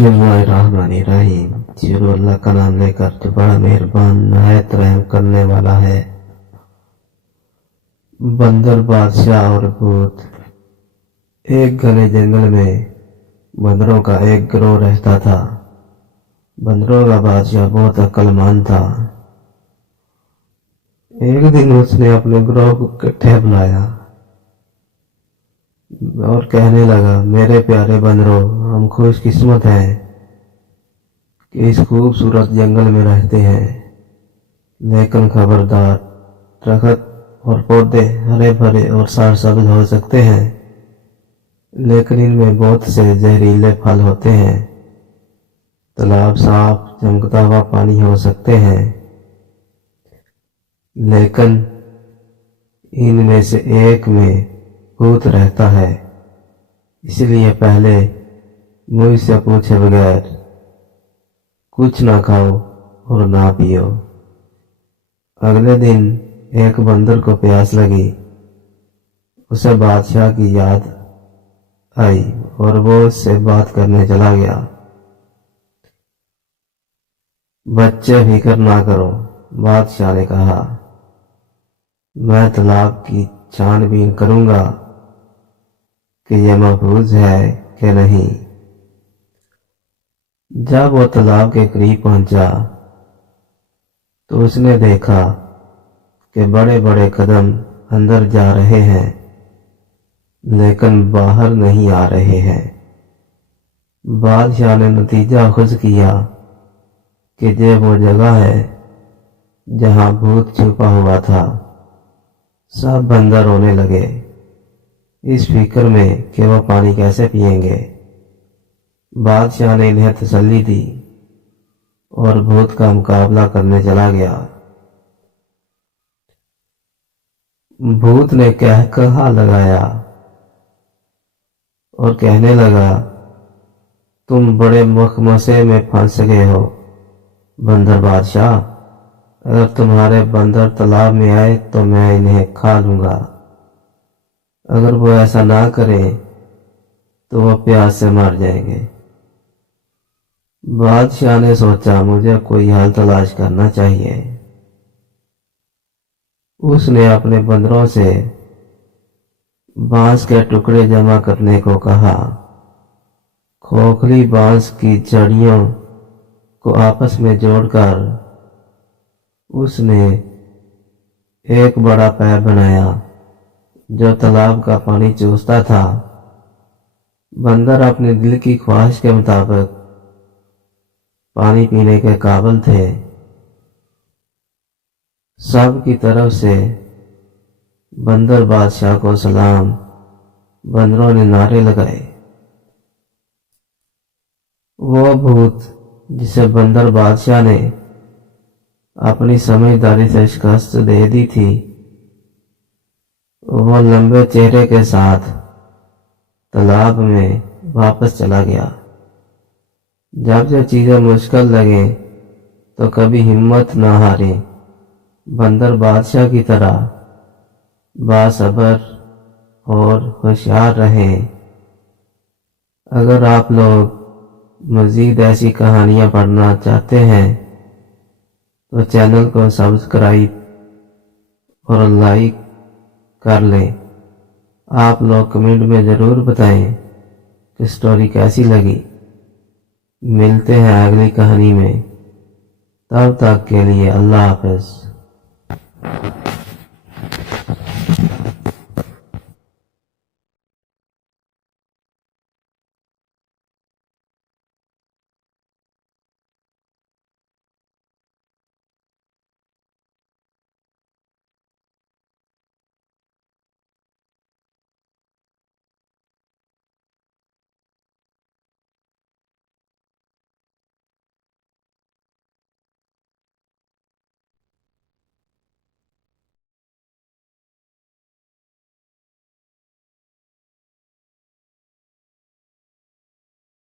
बिस्मिल्लाहिर्रहमानिर्रहीम। जीरो अल्लाह का नाम लेकर जो बड़ा मेहरबान नहायत रहम करने वाला है। बंदर बादशाह और भूत। एक घने जंगल में बंदरों का एक गिरोह रहता था। बंदरों का बादशाह बहुत अक्लमंद था। एक दिन उसने अपने गिरोह को इकट्ठे बुलाया और कहने लगा, मेरे प्यारे बंदरों, हम खुशकिस्मत हैं कि इस खूबसूरत जंगल में रहते हैं, लेकिन खबरदार, दरख्त और पौधे हरे भरे और सरसब्ज हो सकते हैं, लेकिन इनमें बहुत से जहरीले फल होते हैं। तालाब साफ चमकता हुआ पानी हो सकते हैं, लेकिन इनमें से एक में भूत रहता है। इसलिए पहले मुझसे पूछे बगैर कुछ ना खाओ और ना पियो। अगले दिन एक बंदर को प्यास लगी। उसे बादशाह की याद आई और वो उससे बात करने चला गया। बच्चे फिक्र ना करो, बादशाह ने कहा, मैं तालाब की छानबीन करूंगा कि यह महफूज है कि नहीं। जब वो तालाब के करीब पहुंचा तो उसने देखा कि बड़े बड़े कदम अंदर जा रहे हैं, लेकिन बाहर नहीं आ रहे हैं। बादशाह ने नतीजा खुद किया कि ये वो जगह है जहां भूत छुपा हुआ था। सब बंदर रोने लगे, इस फिक्र में कि वो पानी कैसे पिएंगे। बादशाह ने इन्हें तसल्ली दी और भूत का मुकाबला करने चला गया। भूत ने कहा लगाया और कहने लगा, तुम बड़े मखमसे में फंस गए हो बंदर बादशाह। अगर तुम्हारे बंदर तालाब में आए तो मैं इन्हें खा लूंगा। अगर वो ऐसा ना करे तो वो प्यास से मर जाएंगे। बादशाह ने सोचा, मुझे कोई हल तलाश करना चाहिए। उसने अपने बंदरों से बांस के टुकड़े जमा करने को कहा। खोखली बांस की जड़ियों को आपस में जोड़कर उसने एक बड़ा पैर बनाया जो तालाब का पानी चूसता था। बंदर अपने दिल की ख्वाहिश के मुताबिक पानी पीने के काबिल थे। सब की तरफ से बंदर बादशाह को सलाम। बंदरों ने नारे लगाए। वो भूत जिसे बंदर बादशाह ने अपनी समझदारी से शिकस्त दे दी थी, वो लंबे चेहरे के साथ तालाब में वापस चला गया। जब ये चीजें मुश्किल लगे तो कभी हिम्मत ना हारे। बंदर बादशाह की तरह बासबर और होशियार रहे। अगर आप लोग मजीद ऐसी कहानियां पढ़ना चाहते हैं तो चैनल को सब्सक्राइब और लाइक कर लें। आप लोग कमेंट में ज़रूर बताएं कि स्टोरी कैसी लगी। मिलते हैं अगली कहानी में, तब तक के लिए अल्लाह हाफ़िज़।